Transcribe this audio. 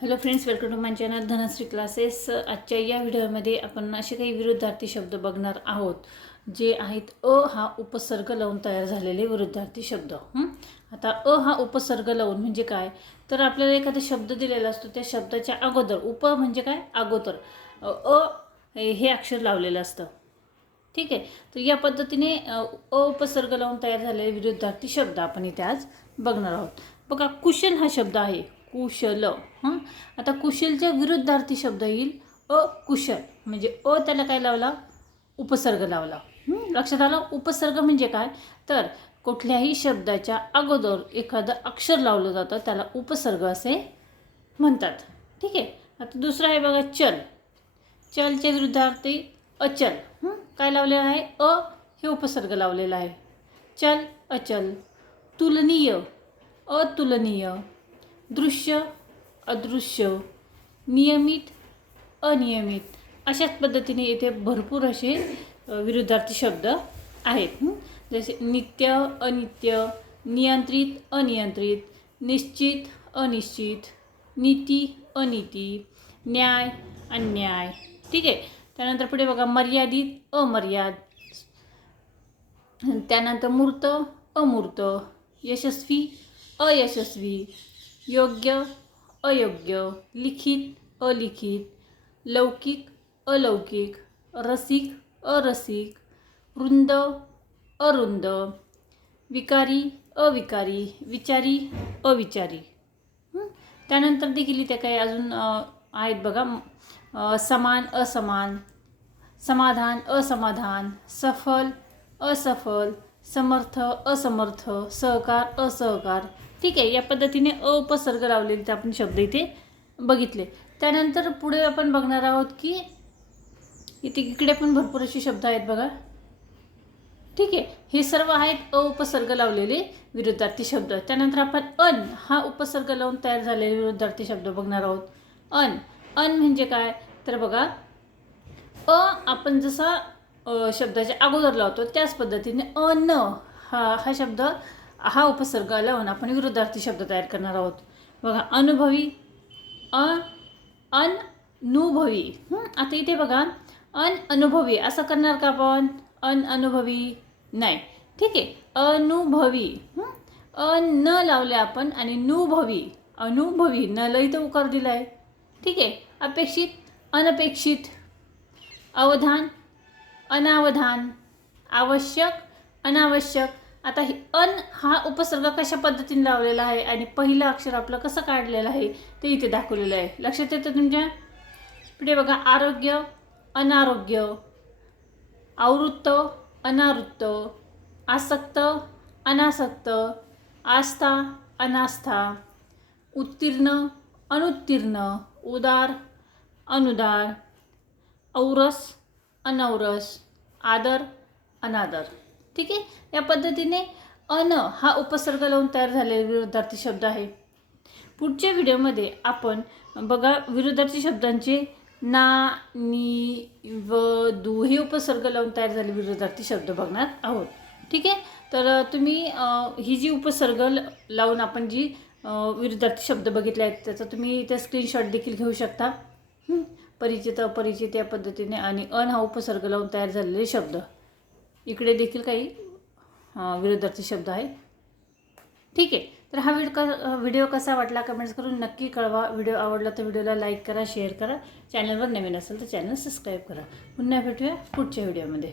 Hello friends, welcome to my channel Dhanashree classes. आजच्या या व्हिडिओमध्ये आपण असे काही विरुद्धार्थी शब्द बघणार आहोत जे आहेत हा उपसर्ग लावून तयार झालेले विरुद्धार्थी शब्द. आता हा उपसर्ग लावून म्हणजे काय, तर आपल्याला एखादा शब्द दिलेला असतो, त्या शब्दाच्या अगोदर म्हणजे काय, अगोदर हे अक्षर लावलेलं असतं. ठीक आहे. तर या पद्धतीने उपसर्ग लावून तयार झालेले विरुद्धार्थी शब्द आपण इथे आज बघणार आहोत. बघा, कुशल हा शब्द आहे, कुशल. आता कुशलच्या विरुद्धार्थी शब्द येईल अकुशल. म्हणजे त्याला काय लावला, उपसर्ग लावला. लक्षात आलं. उपसर्ग म्हणजे काय, तर कुठल्याही शब्दाच्या अगोदर एखादं अक्षर लावलं जातं, त्याला उपसर्ग असे म्हणतात. ठीक आहे. आता दुसरं आहे बघा, चल. चलच्या विरुद्धार्थी अचल. काय लावलेलं आहे, हे उपसर्ग लावलेलं आहे. चल, अचल. तुलनीय, अतुलनीय. दृश्य, अदृश्य. नियमित, अनियमित. अशाच पद्धतीने इथे भरपूर असे विरुद्धार्थी शब्द आहेत. जसे नित्य, अनित्य. नियंत्रित, अनियंत्रित. निश्चित, अनिश्चित. नीती, अनीती. न्याय, अन्याय. ठीक आहे. त्यानंतर पुढे बघा, मर्यादित, अमर्याद. त्यानंतर मूर्त, अमूर्त. यशस्वी, अयशस्वी. योग्य, अयोग्य. लिखित, अलिखित. लौकिक, अलौकिक. रसिक, अरसिक. रुंद, अरुंद. विकारी, अविकारी. विचारी, अविचारी. त्यानंतर देखील इथे काही अजून आहेत बघा, समान, असमान. समाधान, असमाधान. सफल, असफल. समर्थ, असमर्थ. सहकार, असहकार. ठीक आहे. या पद्धतीने उपसर्ग लावलेले आपण शब्द इथे बघितले. त्यानंतर पुढे आपण बघणार आहोत की इकडे पण भरपूर असे शब्द आहेत बघा. ठीक आहे. हे सर्व आहेत उपसर्ग लावलेले विरुद्धार्थी शब्द. त्यानंतर आपण हा उपसर्ग लावून तयार झालेले विरुद्धार्थी शब्द बघणार आहोत. अन म्हणजे काय, तर बघा, आपण जसा शब्दाच्या अगोदर लावतो त्याच पद्धतीने अन हा शब्द, हा उपसर्ग लावून आपण विरुद्धार्थी शब्द तयार करणार आहोत. बघा, अनुभवी, अनुभवी. आता इथे बघा, अनुभवी असं करणार का आपण, अनुभवी नाही. ठीक आहे. अनुभवी, न लावले आपण आणि नुभवी, अनुभवी, न लई तर उकार दिलाय. ठीक आहे. अपेक्षित, अनपेक्षित. अवधान, अनावधान. आवश्यक, अनावश्यक. आता हा उपसर्ग कशा पद्धतीने लावलेला आहे आणि पहिलं अक्षर आपलं कसं काढलेलं आहे ते इथे दाखवलेलं आहे. लक्षात येतं तुमच्या. पुढे बघा, आरोग्य, अनारोग्य. आवृत्त, अनावृत्त. आसक्त, अनासक्त. आस्था, अनास्था. उत्तीर्ण, अनुत्तीर्ण. उदार, अनुदार. औरस, अनौरस. आदर, अनादर. ठीक आहे. या पद्धतीने हा उपसर्ग लावून तयार झालेले विरुद्धार्थी शब्द आहे. पुढच्या व्हिडिओमध्ये आपण बघा, विरुद्धार्थी शब्दांचे ना, नी, व, दू हे उपसर्ग लावून तयार झालेले विरुद्धार्थी शब्द बघणार आहोत. ठीक आहे. तर तुम्ही ही जी उपसर्ग लावून आपण जी विरुद्धार्थी शब्द बघितले आहेत त्याचा तुम्ही इथे स्क्रीनशॉट देखील घेऊ शकता. परिचित, अपरिचित या पद्धतीने. आणि हा उपसर्ग लावून तयार झालेले शब्द. इकडे देखील काही विरुद्धार्थी शब्द आहेत. ठीक आहे. तर हा व्हिडिओ कसा वाटला कमेंट्स करून नक्की कळवा. व्हिडिओ आवडला तर व्हिडिओला लाईक करा, शेअर करा. चॅनलवर नवीन असेल तर चॅनल सबस्क्राईब करा. पुन्हा भेटूया पुढच्या व्हिडिओमध्ये.